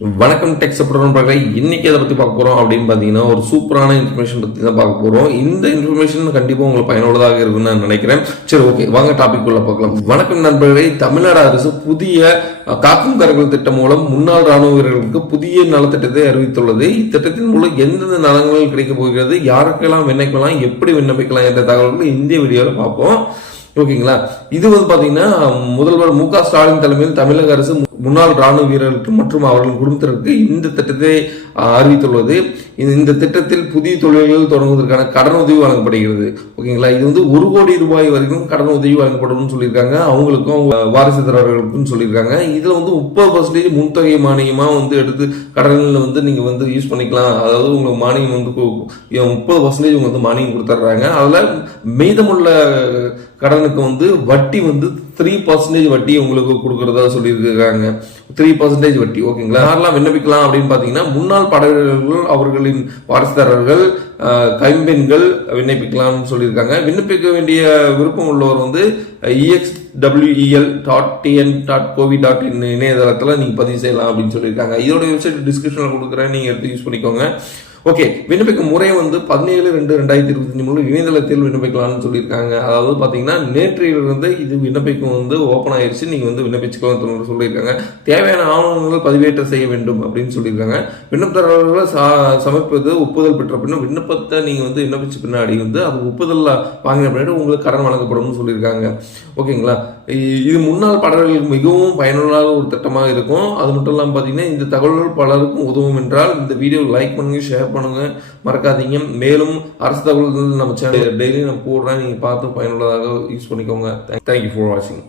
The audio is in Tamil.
வணக்கம் டெக் சப்போர்ட் நண்பர்களே. இன்னைக்கு எதை பத்தி பார்க்க போறோம் அப்படின்னு பாத்தீங்கன்னா ஒரு சூப்பரான இன்ஃபர்மேஷன் பத்தி தான் பார்க்க போறோம். இந்த இன்ஃபர்மேஷன் கண்டிப்பா உங்களுக்கு பயனுள்ளதாக இருக்கும்னு நான் நினைக்கிறேன். சரி, ஓகே, வாங்க டாபிக் உள்ள பார்க்கலாம். வணக்கம் நண்பர்களே. தமிழ்நாடு அரசு புதிய காக்கும் கரைகள் திட்டம் மூலம் முன்னாள் ராணுவ வீரர்களுக்கு புதிய நலத்திட்டத்தை அறிவித்துள்ளது. இத்திட்டத்தின் மூலம் எந்தெந்த நலன்கள் கிடைக்க போகிறது, யாருக்கெல்லாம் விண்ணப்பிக்கலாம், எப்படி விண்ணப்பிக்கலாம் என்ற தகவல்கள் இந்த வீடியோவில் பார்ப்போம். ஓகேங்களா? இது பாத்தீங்கன்னா முதல்வர் மு.க. ஸ்டாலின் தலைமையில் தமிழக அரசு முன்னாள் ராணுவ வீரர்களுக்கு மற்றும் அவர்களின் குடும்பத்தினருக்கு இந்த திட்டத்தை அறிவித்துள்ளது. இந்த திட்டத்தில் புதிய தொழில்கள் தொடங்குவதற்கான கடன் உதவி வழங்கப்படுகிறது. ஓகேங்களா? இது 1 கோடி ரூபாய் வரைக்கும் கடன் உதவி வழங்கப்படும் சொல்லியிருக்காங்க. அவங்களுக்கும் வாரிசுதாரர்களுக்கும் சொல்லியிருக்காங்க. இதுல 30% முன்தொகை மானியமா எடுத்து கடனில் நீங்க யூஸ் பண்ணிக்கலாம். அதாவது உங்களுக்கு மானியம் 30% உங்களுக்கு மானியம் கொடுத்துட்றாங்க. அதுல மீதமுள்ள கடனுக்கு வட்டி 3% வட்டி உங்களுக்கு கொடுக்கறதா சொல்லியிருக்காங்க. 3% வட்டி. ஓகேங்களா? யாரெல்லாம் விண்ணப்பிக்கலாம் அப்படின்னு பாத்தீங்கன்னா முன்னாள் படைவீரர்கள், அவர்களின் வாரிசுதாரர்கள், கைம்பெண்கள் விண்ணப்பிக்கலாம்னு சொல்லியிருக்காங்க. விண்ணப்பிக்க வேண்டிய விருப்பம் உள்ளவர் exwel.tn.covid.in இணையதளத்துல நீங்க பதிவு செய்யலாம் அப்படின்னு சொல்லியிருக்காங்க. இதோட வெப்சைட் டிஸ்கிரிப்ஷன்ல கொடுக்குறேன், நீங்க எடுத்து யூஸ் பண்ணிக்கோங்க. ஓகே, விண்ணப்பிக்கும் முறை 17/2/2025 மூலம் இணையதளத்தில் விண்ணப்பிக்கலாம்னு சொல்லியிருக்காங்க. அதாவது பாத்தீங்கன்னா நேற்றையிலிருந்து இது விண்ணப்பிக்கும் ஓப்பன் ஆயிடுச்சு. நீங்க விண்ணப்பிச்சுக்கலாம் சொல்லியிருக்காங்க. தேவையான ஆவணங்கள் பதிவேற்றம் செய்ய வேண்டும் அப்படின்னு சொல்லியிருக்காங்க. விண்ணப்பதாரர்களை சமர்ப்பது ஒப்புதல் பெற்ற பின்னர் விண்ணப்பத்தை நீங்க விண்ணப்பிச்ச பின்னாடி அது ஒப்புதல் வாங்கின பின்னாடி உங்களுக்கு கடன் வழங்கப்படும் சொல்லியிருக்காங்க. ஓகேங்களா? இது முன்னாள் படர்களுக்கு மிகவும் பயனுள்ள ஒரு திட்டமாக இருக்கும். அது மட்டும் இல்லாமல் பாத்தீங்கன்னா இந்த தகவல்கள் பலருக்கும் உதவும் என்றால் இந்த வீடியோ லைக் பண்ணுங்க, ஷேர் பண்ணுங்க, மறக்காதீங்க. மேலும் அரசு தகவல்கள் நம்ம சேனல் டெய்லி நான் போடுறேன், நீங்க பார்த்து பயனுள்ளதாக யூஸ் பண்ணிக்கோங்க. தேங்க்யூ ஃபார் வாட்சிங்.